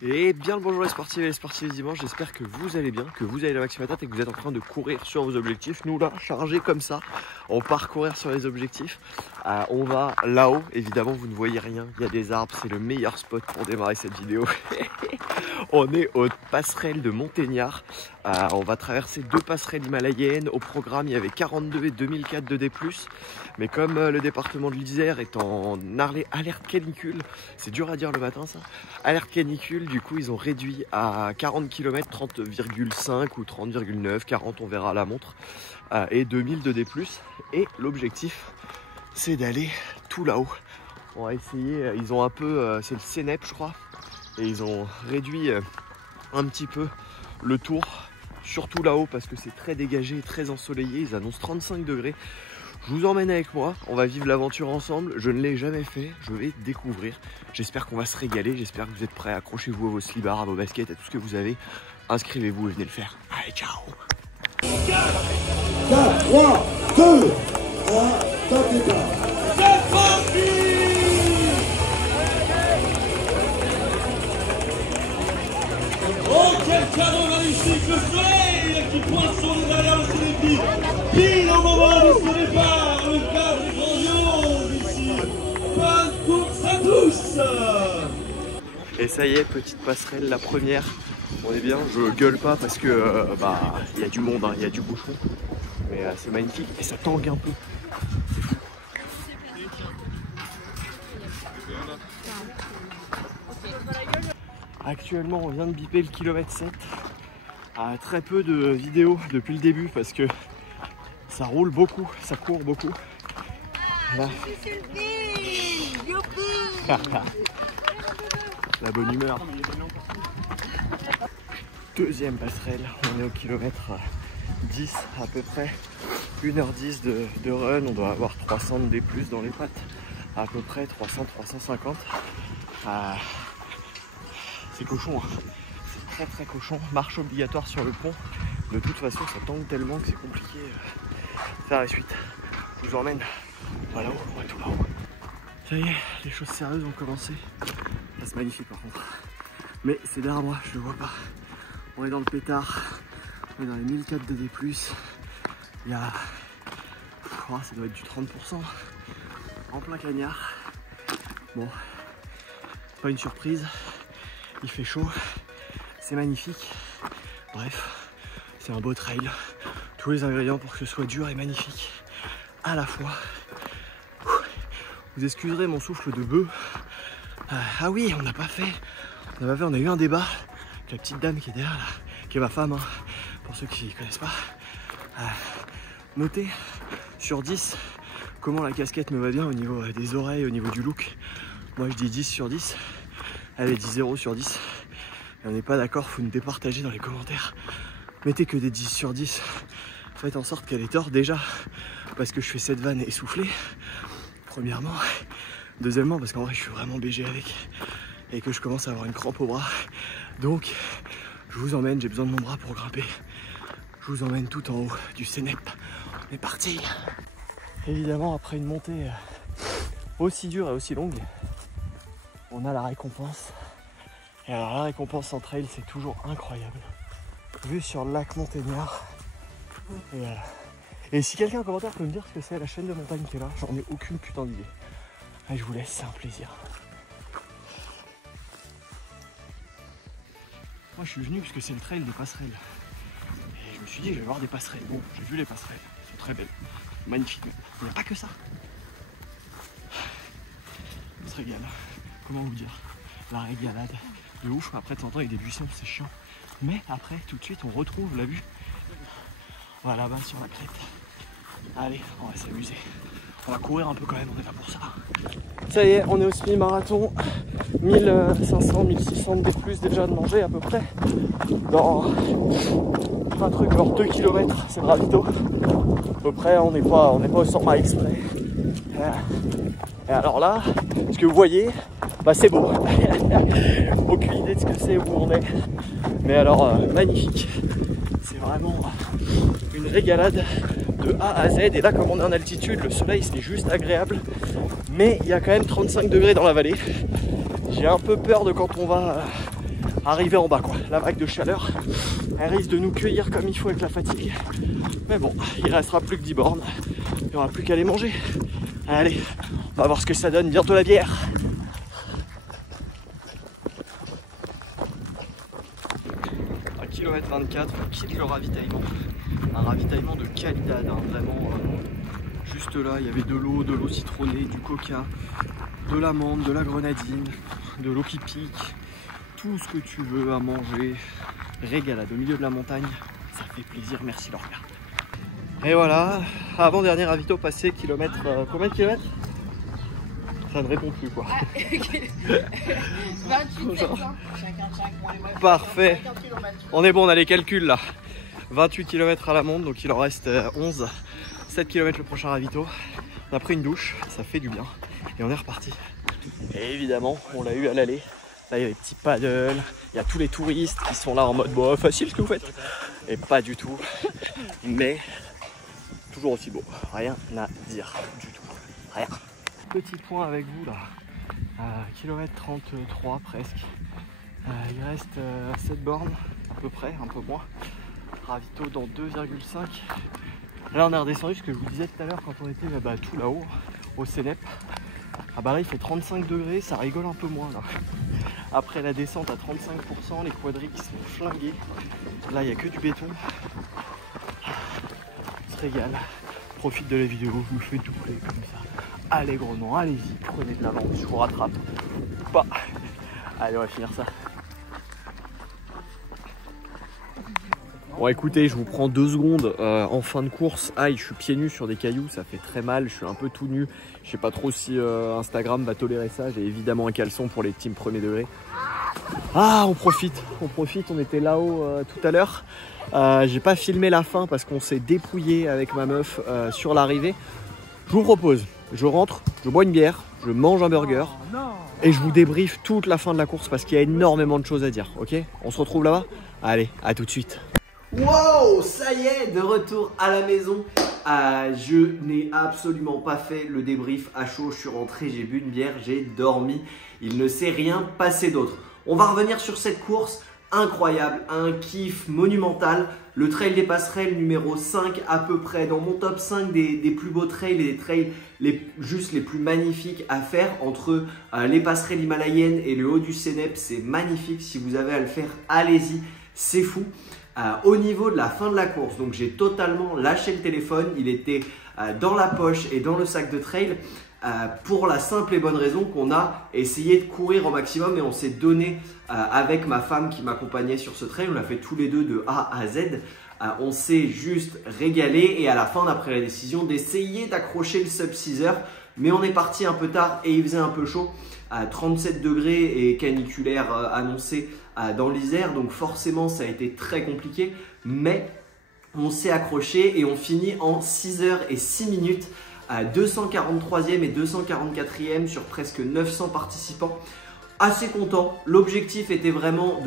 Et bien le bonjour les sportifs et les sportifs dimanche, j'espère que vous allez bien, que vous avez la maximum patate et que vous êtes en train de courir sur vos objectifs. Nous là, chargés comme ça, on part courir sur les objectifs. On va là-haut, évidemment vous ne voyez rien, il y a des arbres, c'est le meilleur spot pour démarrer cette vidéo. On est aux passerelles de Montégnard, on va traverser 2 passerelles himalayennes. Au programme il y avait 42 et 2004 de D+, mais comme le département de l'Isère est en alerte canicule, c'est dur à dire le matin ça, alerte canicule, du coup ils ont réduit à 40 km, 30,5 ou 30,9, 40 on verra à la montre, et 2000 de D+, et l'objectif c'est d'aller tout là-haut. On va essayer, ils ont un peu, c'est le Cénep je crois, et ils ont réduit un petit peu le tour, surtout là-haut parce que c'est très dégagé, très ensoleillé, ils annoncent 35 degrés. Je vous emmène avec moi, on va vivre l'aventure ensemble, je ne l'ai jamais fait, je vais découvrir. J'espère qu'on va se régaler, j'espère que vous êtes prêts, accrochez-vous à vos slibards, à vos baskets, à tout ce que vous avez. Inscrivez-vous et venez le faire. Allez, ciao. 4, 3, 2, 1, top départ. C'est parti! Oh, quel cadeau magnifique, le soleil qui pointe sur les derrière de ses pieds. Pile au moment de ce départ, le cadre est grandiose ici. Bonne course à tous! Et ça y est, petite passerelle, la première. On est bien, je gueule pas parce que il y a du monde, il y a du bouchon. Mais c'est magnifique et ça tangue un peu. Actuellement on vient de biper le kilomètre 7. Très peu de vidéos depuis le début parce que ça roule beaucoup, ça court beaucoup. Là. La bonne humeur. Deuxième passerelle, on est au kilomètre 10 à peu près. 1h10 de run, on doit avoir 300 de D+ dans les pattes. À peu près 300-350. C'est cochon, hein. C'est très très cochon. Marche obligatoire sur le pont. De toute façon ça tangue tellement que c'est compliqué de faire la suite. Je vous emmène là-haut, on est tout là-haut. Ça y est, les choses sérieuses ont commencé. Ça c'est magnifique par contre. Mais c'est derrière moi, je le vois pas. On est dans le pétard, on est dans les 1004 de D+. Il y a, ça doit être du 30% en plein cagnard. Bon, pas une surprise, il fait chaud, c'est magnifique. Bref, c'est un beau trail. Tous les ingrédients pour que ce soit dur et magnifique à la fois. Vous excuserez mon souffle de bœuf. Ah oui, on n'a pas fait, on a eu un débat avec la petite dame qui est derrière là, qui est ma femme, hein, pour ceux qui ne connaissent pas. Notez sur 10 comment la casquette me va bien au niveau des oreilles, au niveau du look. Moi je dis 10 sur 10, elle dit 0 sur 10. Et on n'est pas d'accord, faut nous départager dans les commentaires. Mettez que des 10 sur 10. Faites en sorte qu'elle ait tort déjà, parce que je fais cette vanne essoufflée, premièrement. Deuxièmement, parce qu'en vrai je suis vraiment BG avec, et que je commence à avoir une crampe au bras. Donc je vous emmène, j'ai besoin de mon bras pour grimper. Je vous emmène tout en haut du Cénep. On est parti. Évidemment, après une montée aussi dure et aussi longue, on a la récompense. Et alors la récompense en trail, c'est toujours incroyable. Vue sur le lac Montégnard. Et si quelqu'un en commentaire peut me dire ce que c'est la chaîne de montagne qui est là, j'en ai aucune putain d'idée. Allez, je vous laisse, c'est un plaisir. Moi je suis venu parce que c'est le trail des passerelles. Et je me suis dit, je vais voir des passerelles. Bon, j'ai vu les passerelles, elles sont très belles, magnifiques. Mais il n'y a pas que ça. On se régale. Comment vous dire? La régalade de ouf. Après de temps en temps avec des buissons, c'est chiant. Mais après, tout de suite, on retrouve la vue. On va là-bas sur la crête. Allez, on va s'amuser. On va courir un peu quand même, on est là pour ça. Ça y est, on est au semi-marathon. 1500, 1600 de plus déjà de manger à peu près. Dans un truc genre 2 km, c'est le ravito. À peu près, on n'est pas au format exprès. Et alors là, ce que vous voyez, c'est beau. Aucune idée de ce que c'est, où on est. Mais alors, magnifique. C'est vraiment une régalade de A à Z. Et là, comme on est en altitude, le soleil, c'est juste agréable. Mais il y a quand même 35 degrés dans la vallée. J'ai un peu peur de quand on va arriver en bas quoi. La vague de chaleur, elle risque de nous cueillir comme il faut avec la fatigue. Mais bon, il restera plus que 10 bornes. Il n'y aura plus qu'à aller manger. Allez, on va voir ce que ça donne. Bientôt la bière. À km 24, on quitte le ravitaillement. Un ravitaillement de qualité, hein, vraiment. Juste là, il y avait de l'eau citronnée, du coca, de l'amande, de la grenadine, de l'eau qui pique, tout ce que tu veux à manger. Régalade au milieu de la montagne, ça fait plaisir, merci Laura. Et voilà, avant-dernier ravito passé, kilomètre, combien de kilomètres? Ça ne répond plus quoi. 28 700. Parfait, on est bon, on a les calculs là. 28 km à la monte, donc il en reste 11. 7 km le prochain ravito. On a pris une douche, ça fait du bien. Et on est reparti. Et évidemment, on l'a eu à l'aller. Là, il y a les petits paddles, il y a tous les touristes qui sont là en mode bon, facile ce que vous faites. Et pas du tout. Mais toujours aussi beau. Rien à dire du tout. Rien. Petit point avec vous là. Kilomètre 33 presque. Il reste 7 bornes à peu près, un peu moins. Ravito dans 2,5. Là on est redescendu, ce que je vous disais tout à l'heure quand on était tout là-haut, au Cénep. Ah bah là il fait 35 degrés, ça rigole un peu moins là. Après la descente à 35%, les quadris qui sont flingués. Là il n'y a que du béton. On se régale. Profite de la vidéo, je me fais doubler comme ça. Allègrement, allez-y, prenez de l'avance, je vous rattrape. Pas. Allez, on va finir ça. Bon écoutez, je vous prends 2 secondes en fin de course. Aïe, je suis pieds nus sur des cailloux, ça fait très mal, je suis un peu tout nu. Je sais pas trop si Instagram va tolérer ça. J'ai évidemment un caleçon pour les teams premier degré. Ah, on profite, on était là-haut tout à l'heure. J'ai pas filmé la fin parce qu'on s'est dépouillé avec ma meuf sur l'arrivée. Je vous propose, je rentre, je bois une bière, je mange un burger et je vous débriefe toute la fin de la course parce qu'il y a énormément de choses à dire, ok? On se retrouve là-bas? Allez, à tout de suite. Wow, ça y est, de retour à la maison. Je n'ai absolument pas fait le débrief à chaud. Je suis rentré, j'ai bu une bière, j'ai dormi. Il ne s'est rien passé d'autre. On va revenir sur cette course incroyable, un kiff monumental. Le trail des passerelles numéro 5 à peu près dans mon top 5 des plus beaux trails et des trails juste les plus magnifiques à faire entre les passerelles himalayennes et le haut du Cénep. C'est magnifique, si vous avez à le faire, allez-y, c'est fou. Au niveau de la fin de la course, donc j'ai totalement lâché le téléphone, il était dans la poche et dans le sac de trail pour la simple et bonne raison qu'on a essayé de courir au maximum et on s'est donné avec ma femme qui m'accompagnait sur ce trail, on l'a fait tous les deux de A à Z. On s'est juste régalé et à la fin on a pris la décision d'essayer d'accrocher le sub 6 heures, mais on est parti un peu tard et il faisait un peu chaud. 37 degrés et caniculaire annoncé dans l'Isère, donc forcément ça a été très compliqué, mais on s'est accroché et on finit en 6 heures et 6 minutes, 243e et 244e sur presque 900 participants. Assez content, l'objectif était vraiment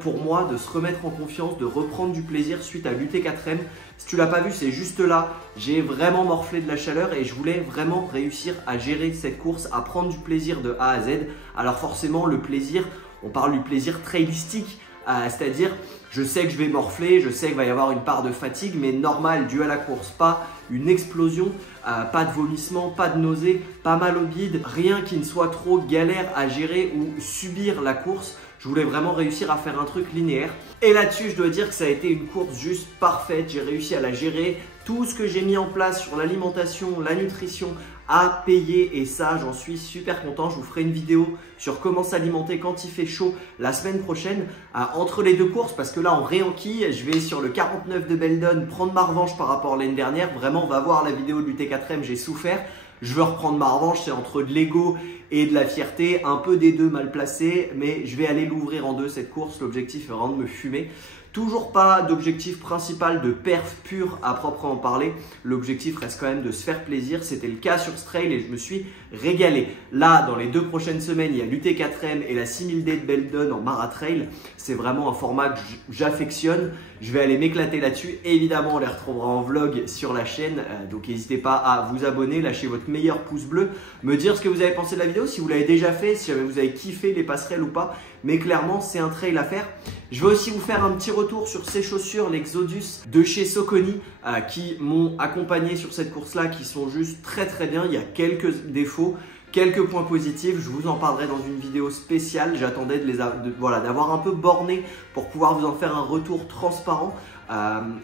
pour moi de se remettre en confiance, de reprendre du plaisir suite à l'UT4M. Si tu l'as pas vu, c'est juste là, j'ai vraiment morflé de la chaleur et je voulais vraiment réussir à gérer cette course, à prendre du plaisir de A à Z. Alors forcément le plaisir, on parle du plaisir trailistique, c'est-à-dire je sais que je vais morfler, je sais qu'il va y avoir une part de fatigue, mais normal, dû à la course, pas une explosion, pas de vomissement, pas de nausée, pas mal au bide, rien qui ne soit trop galère à gérer ou subir la course. Je voulais vraiment réussir à faire un truc linéaire. Et là-dessus, je dois dire que ça a été une course juste parfaite. J'ai réussi à la gérer. Tout ce que j'ai mis en place sur l'alimentation, la nutrition a payé et ça, j'en suis super content. Je vous ferai une vidéo sur comment s'alimenter quand il fait chaud la semaine prochaine entre les deux courses parce que là, on réenquille. Je vais sur le 49 de Beldon prendre ma revanche par rapport à l'année dernière. Vraiment, on va voir la vidéo du T4M, j'ai souffert. Je veux reprendre ma revanche, c'est entre de l'ego et de la fierté, un peu des deux mal placés, mais je vais aller l'ouvrir en deux cette course. L'objectif est vraiment de me fumer. Toujours pas d'objectif principal de perf pure à proprement parler. L'objectif reste quand même de se faire plaisir. C'était le cas sur ce trail et je me suis régalé. Là, dans les 2 prochaines semaines, il y a l'UT4M et la 6000D de Beldon en Maratrail. C'est vraiment un format que j'affectionne. Je vais aller m'éclater là-dessus. Évidemment, on les retrouvera en vlog sur la chaîne. Donc, n'hésitez pas à vous abonner, lâcher votre meilleur pouce bleu, me dire ce que vous avez pensé de la vidéo. vidéo si vous l'avez déjà fait, si jamais vous avez kiffé les passerelles ou pas. Mais clairement, c'est un trail à faire. Je vais aussi vous faire un petit retour sur ces chaussures, les Exodus de chez Saucony, qui m'ont accompagné sur cette course-là, qui sont juste très bien. Il y a quelques défauts, quelques points positifs. Je vous en parlerai dans une vidéo spéciale. J'attendais d'avoir un peu borné pour pouvoir vous en faire un retour transparent.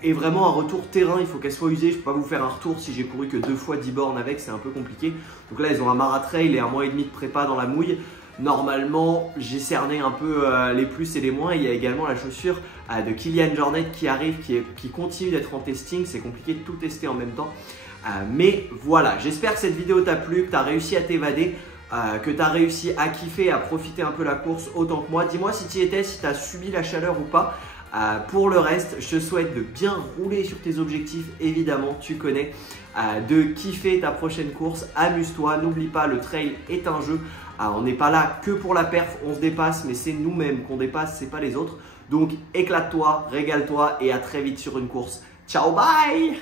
Et vraiment un retour terrain, il faut qu'elle soit usée. Je ne peux pas vous faire un retour si j'ai couru que 2 fois 10 bornes avec, c'est un peu compliqué. Donc là, ils ont un maratrail et 1 mois et demi de prépa dans la mouille. Normalement, j'ai cerné un peu les plus et les moins. Il y a également la chaussure de Kilian Jornet qui arrive, qui continue d'être en testing. C'est compliqué de tout tester en même temps. Mais voilà, j'espère que cette vidéo t'a plu, que tu as réussi à t'évader, que tu as réussi à kiffer, à profiter un peu de la course autant que moi. Dis-moi si tu y étais, si tu as subi la chaleur ou pas. Pour le reste, je te souhaite de bien rouler sur tes objectifs, évidemment, tu connais, de kiffer ta prochaine course, amuse-toi, n'oublie pas, le trail est un jeu, on n'est pas là que pour la perf, on se dépasse, mais c'est nous-mêmes qu'on dépasse, c'est pas les autres. Donc éclate-toi, régale-toi et à très vite sur une course. Ciao, bye!